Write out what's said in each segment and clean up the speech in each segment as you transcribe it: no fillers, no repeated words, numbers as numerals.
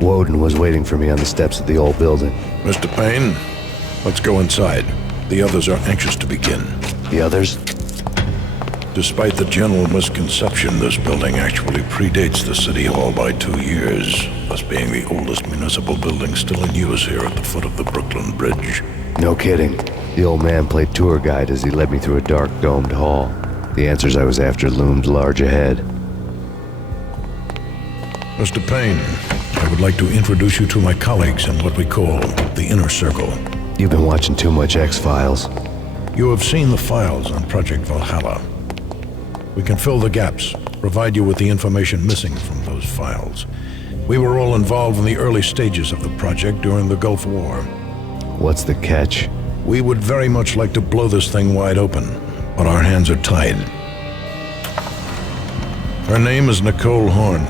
Woden was waiting for me on the steps of the old building. Mr. Payne, let's go inside. The others are anxious to begin. The others? Despite the general misconception, this building actually predates the City Hall by 2 years, thus being the oldest municipal building still in use here at the foot of the Brooklyn Bridge. No kidding. The old man played tour guide as he led me through a dark, domed hall. The answers I was after loomed large ahead. Mr. Payne, I would like to introduce you to my colleagues in what we call the Inner Circle. You've been watching too much X-Files. You have seen the files on Project Valhalla. We can fill the gaps, provide you with the information missing from those files. We were all involved in the early stages of the project during the Gulf War. What's the catch? We would very much like to blow this thing wide open, but our hands are tied. Her name is Nicole Horn.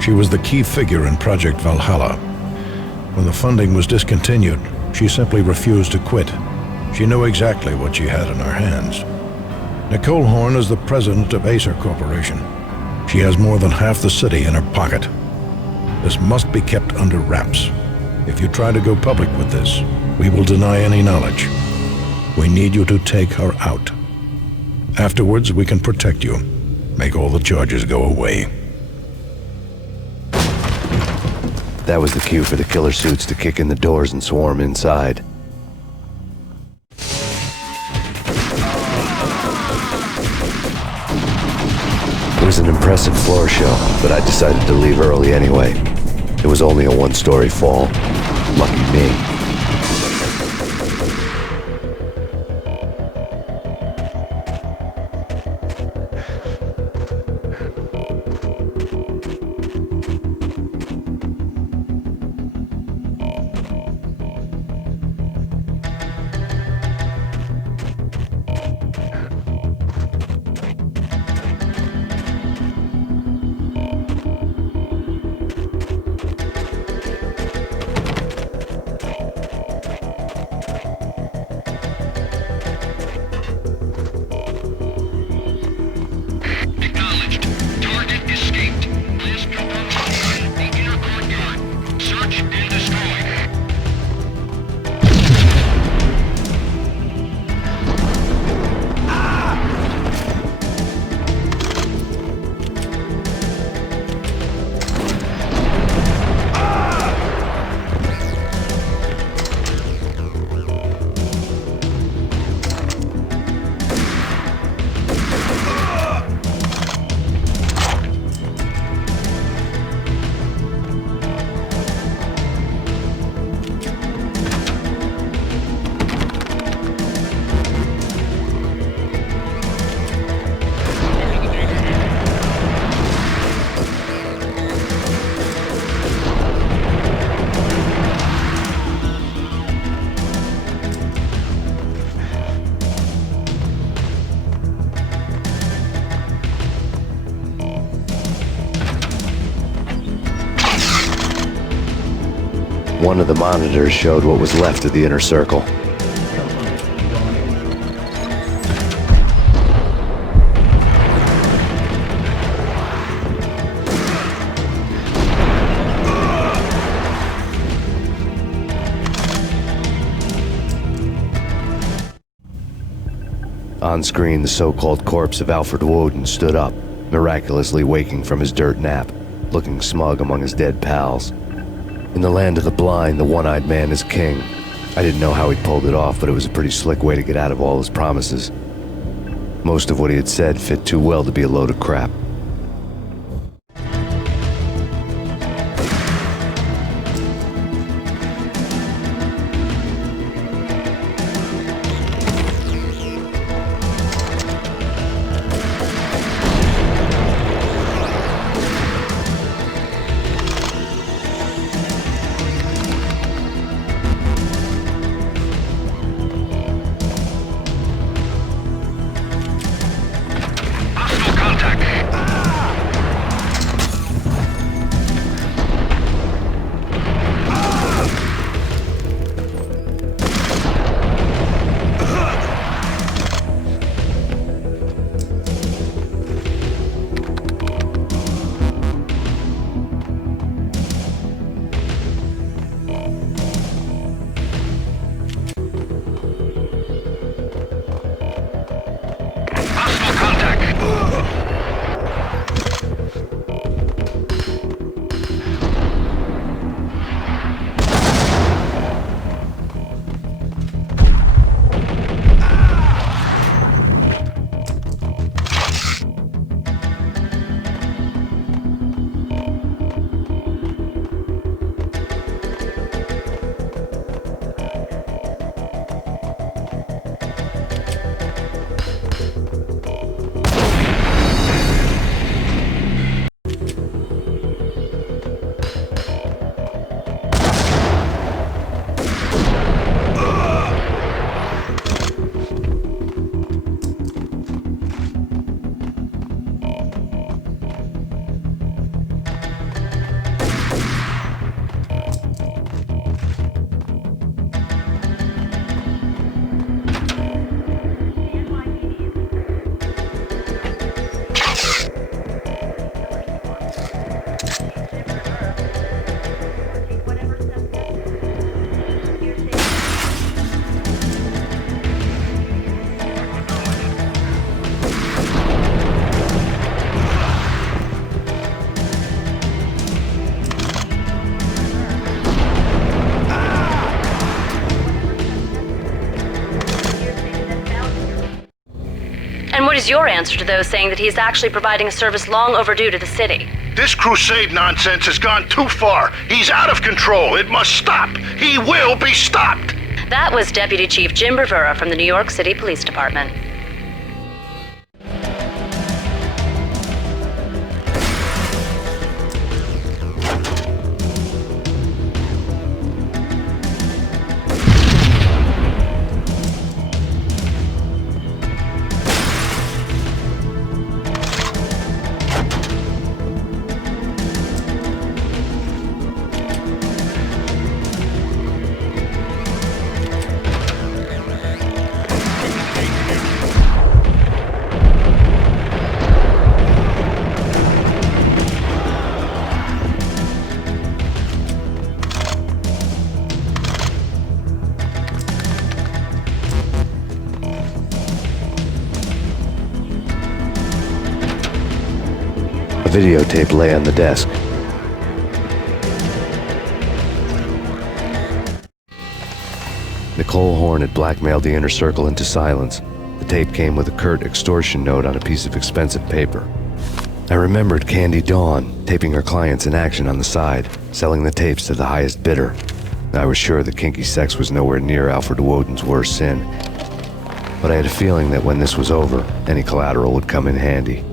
She was the key figure in Project Valhalla. When the funding was discontinued, she simply refused to quit. She knew exactly what she had in her hands. Nicole Horn is the president of Acer Corporation. She has more than half the city in her pocket. This must be kept under wraps. If you try to go public with this, we will deny any knowledge. We need you to take her out. Afterwards, we can protect you. Make all the charges go away. That was the cue for the killer suits to kick in the doors and swarm inside. It was an impressive floor show, but I decided to leave early anyway. It was only a one-story fall. Lucky me. One of the monitors showed what was left of the inner circle. On screen, the so-called corpse of Alfred Woden stood up, miraculously waking from his dirt nap, looking smug among his dead pals. In the land of the blind, the one-eyed man is king. I didn't know how he pulled it off, but it was a pretty slick way to get out of all his promises. Most of what he had said fit too well to be a load of crap. Contact. your answer to those saying that he is actually providing a service long overdue to the city? This crusade nonsense has gone too far. He's out of control. It must stop. He will be stopped. That was Deputy Chief Jim Bravura from the New York City Police Department. A videotape lay on the desk. Nicole Horn had blackmailed the inner circle into silence. The tape came with a curt extortion note on a piece of expensive paper. I remembered Candy Dawn taping her clients in action on the side, selling the tapes to the highest bidder. I was sure that kinky sex was nowhere near Alfred Woden's worst sin, but I had a feeling that when this was over, any collateral would come in handy.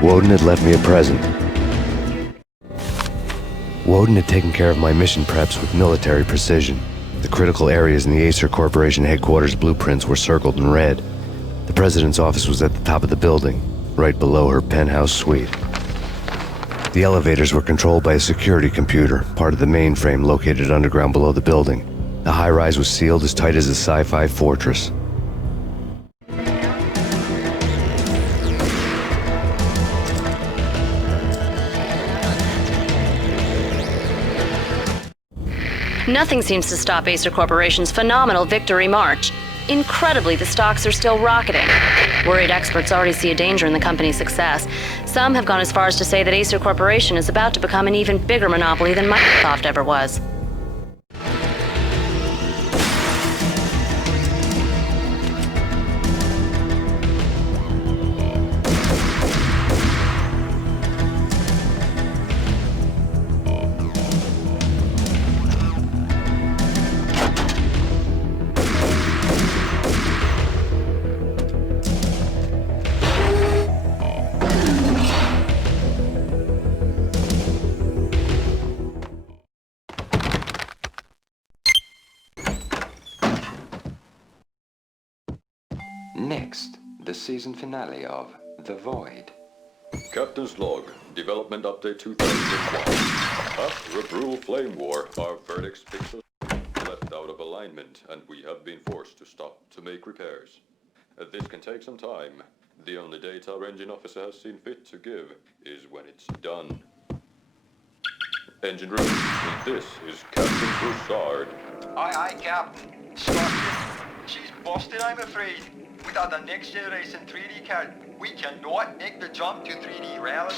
Woden had left me a present. Woden had taken care of my mission preps with military precision. The critical areas in the Acer Corporation headquarters blueprints were circled in red. The president's office was at the top of the building, right below her penthouse suite. The elevators were controlled by a security computer, part of the mainframe located underground below the building. The high-rise was sealed as tight as a sci-fi fortress. Nothing seems to stop Acer Corporation's phenomenal victory march. Incredibly, the stocks are still rocketing. Worried experts already see a danger in the company's success. Some have gone as far as to say that Acer Corporation is about to become an even bigger monopoly than Microsoft ever was. Next, the season finale of The Void. Captain's log, development update 2001. After a brutal flame war, our verdict's pixels left out of alignment, and we have been forced to stop to make repairs. This can take some time. The only date our engine officer has seen fit to give is when it's done. Engine room, this is Captain Broussard. Aye, aye, Captain. Stop. She's busted, I'm afraid. Without the next generation 3D card, we cannot make the jump to 3D reality.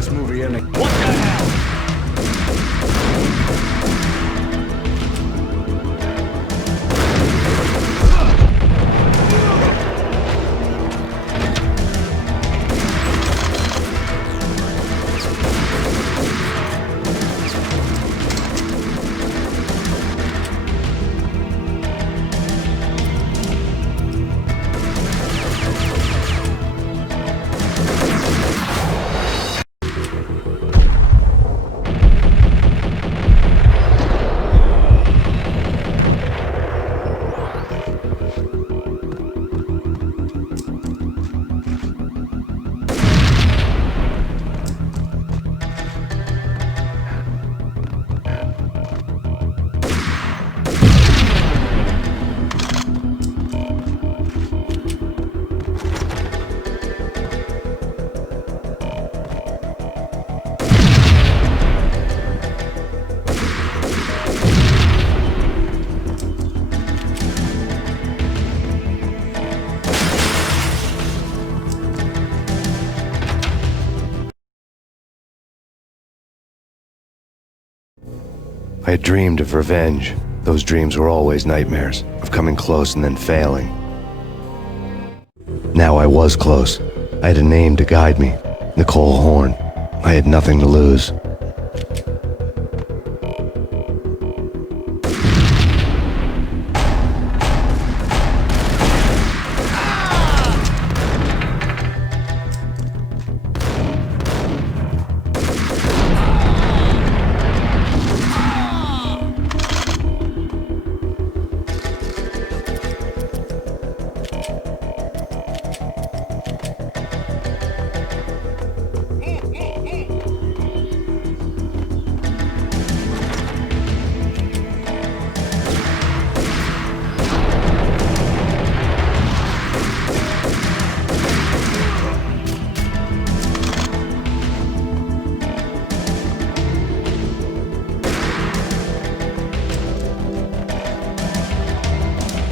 best movie in the... What the hell? I had dreamed of revenge. Those dreams were always nightmares, of coming close and then failing. Now I was close. I had a name to guide me, Nicole Horn. I had nothing to lose.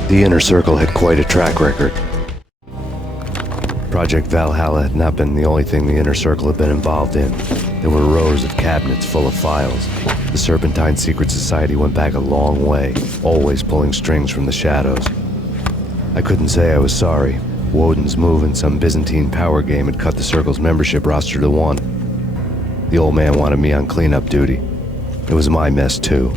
The Inner Circle had quite a track record. Project Valhalla had not been the only thing the Inner Circle had been involved in. There were rows of cabinets full of files. The Serpentine Secret Society went back a long way, always pulling strings from the shadows. I couldn't say I was sorry. Woden's move in some Byzantine power game had cut the Circle's membership roster to 1. The old man wanted me on cleanup duty. It was my mess too.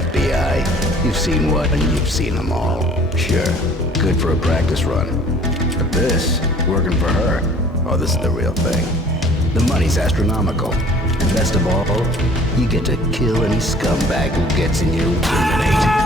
FBI. You've seen what, and you've seen them all. Sure, good for a practice run. But this, working for her, oh, this is the real thing. The money's astronomical. And best of all, you get to kill any scumbag who gets in your way. Terminate.